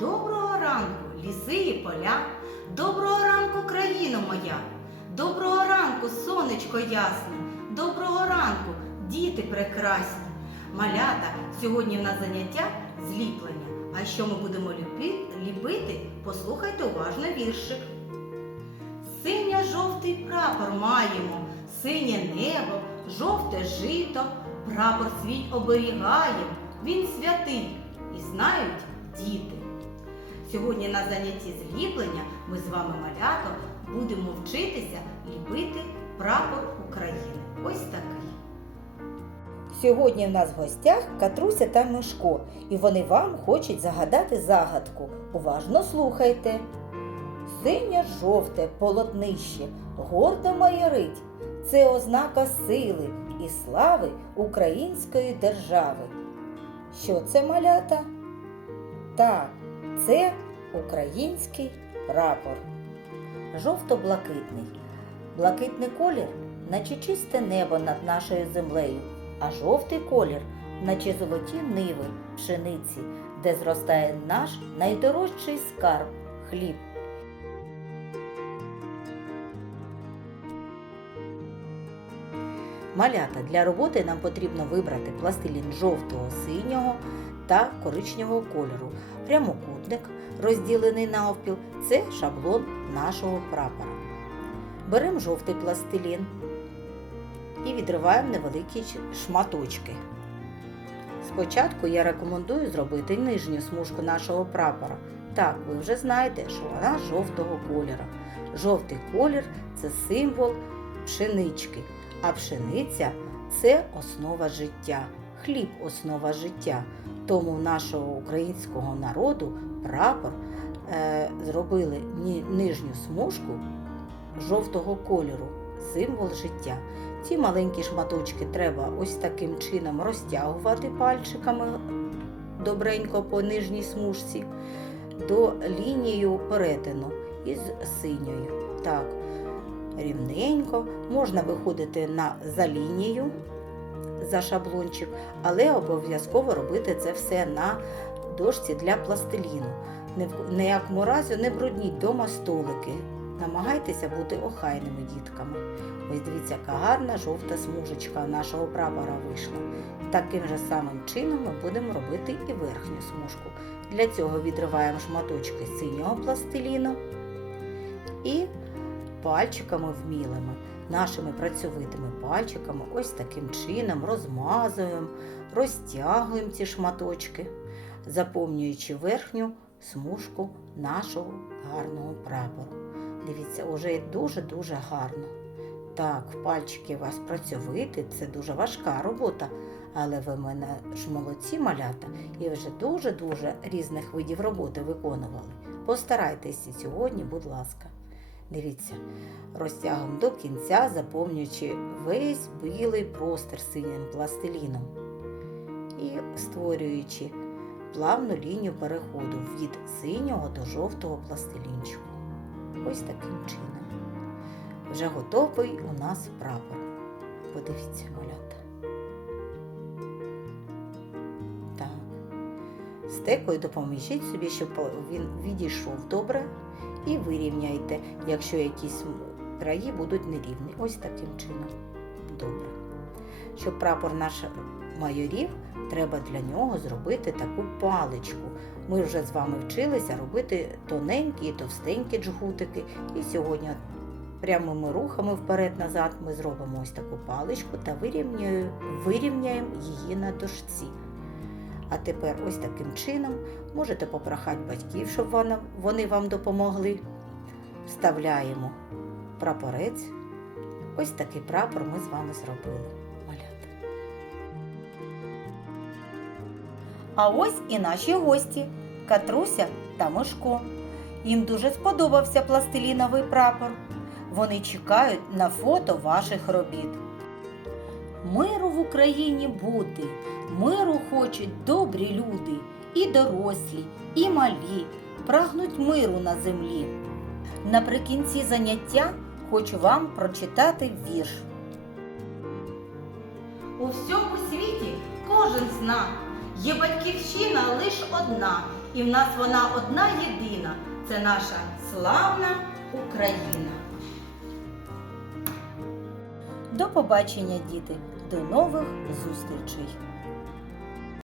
Доброго ранку, ліси і поля, доброго ранку, країно моя, доброго ранку, сонечко ясне, доброго ранку, діти прекрасні. Малята, сьогодні в нас заняття зліплення. А що ми будемо ліпити, послухайте уважно віршик. Синьо-жовтий прапор маємо, синє небо, жовте жито, прапор свій оберігає, він святий і знають діти. Сьогодні на занятті зліплення ми з вами малято будемо вчитися ліпити прапор України. Ось такий. Сьогодні в нас в гостях Катруся та Мишко, і вони вам хочуть загадати загадку. Уважно слухайте. Синьо-жовте полотнище гордо майорить. Це ознака сили і слави української держави. Що це малята? Так, це український прапор. Жовто-блакитний. Блакитний колір, наче чисте небо над нашою землею, а жовтий колір, наче золоті ниви пшениці, де зростає наш найдорожчий скарб хліб. Малята для роботи нам потрібно вибрати пластилін жовтого, синього та коричневого кольору. Прямокутник, розділений навпіл, це шаблон нашого прапора. Беремо жовтий пластилін і відриваємо невеликі шматочки. Спочатку я рекомендую зробити нижню смужку нашого прапора. Так, ви вже знаєте, що вона жовтого кольору. Жовтий колір це символ пшенички, а пшениця це основа життя, хліб основа життя. Тому нашого українського народу прапор е, зробили нижню смужку жовтого кольору, символ життя. Ці маленькі шматочки треба ось таким чином розтягувати пальчиками добренько по нижній смужці до лінії перетину із синьою. Так, рівненько. Можна виходити на, за лінію, за шаблончик, але обов'язково робити це все на дошці для пластиліну. В ніякому разі не брудніть вдома столики. Намагайтеся бути охайними дітками. Ось дивіться, яка гарна жовта смужечка нашого прапора вийшла. Таким же самим чином ми будемо робити і верхню смужку. Для цього відриваємо шматочки синього пластиліну і пальчиками вмілими, нашими працьовитими пальчиками, ось таким чином розмазуємо, розтягуємо ці шматочки, заповнюючи верхню смужку нашого гарного прапору. Дивіться, уже дуже-дуже гарно. Так, пальчики у вас працьовиті, це дуже важка робота, але ви мене ж молодці малята і вже дуже-дуже різних видів роботи виконували. Постарайтеся сьогодні, будь ласка. Дивіться, розтягуємо до кінця, заповнюючи весь білий простір синім пластиліном і створюючи плавну лінію переходу від синього до жовтого пластилінчику. Ось таким чином. Вже готовий у нас прапор. Подивіться, малята. Стекою допоможіть собі, щоб він відійшов добре. І вирівняйте, якщо якісь краї будуть нерівні. Ось таким чином. Добре. Щоб прапор наш майорів, треба для нього зробити таку паличку. Ми вже з вами вчилися робити тоненькі і товстенькі джгутики. І сьогодні прямими рухами вперед-назад ми зробимо ось таку паличку та вирівняємо, її на дошці. А тепер ось таким чином можете попрохати батьків, щоб вони вам допомогли. Вставляємо прапорець. Ось такий прапор ми з вами зробили. Малята. А ось і наші гості Катруся та Мишко. Їм дуже сподобався пластиліновий прапор. Вони чекають на фото ваших робіт. Миру в Україні бути, миру хочуть добрі люди, і дорослі, і малі, прагнуть миру на землі. Наприкінці заняття хочу вам прочитати вірш. У всьому світі кожен зна, Є батьківщина лиш одна, і в нас вона одна єдина. Це наша славна Україна. До побачення, діти! До нових зустрічей!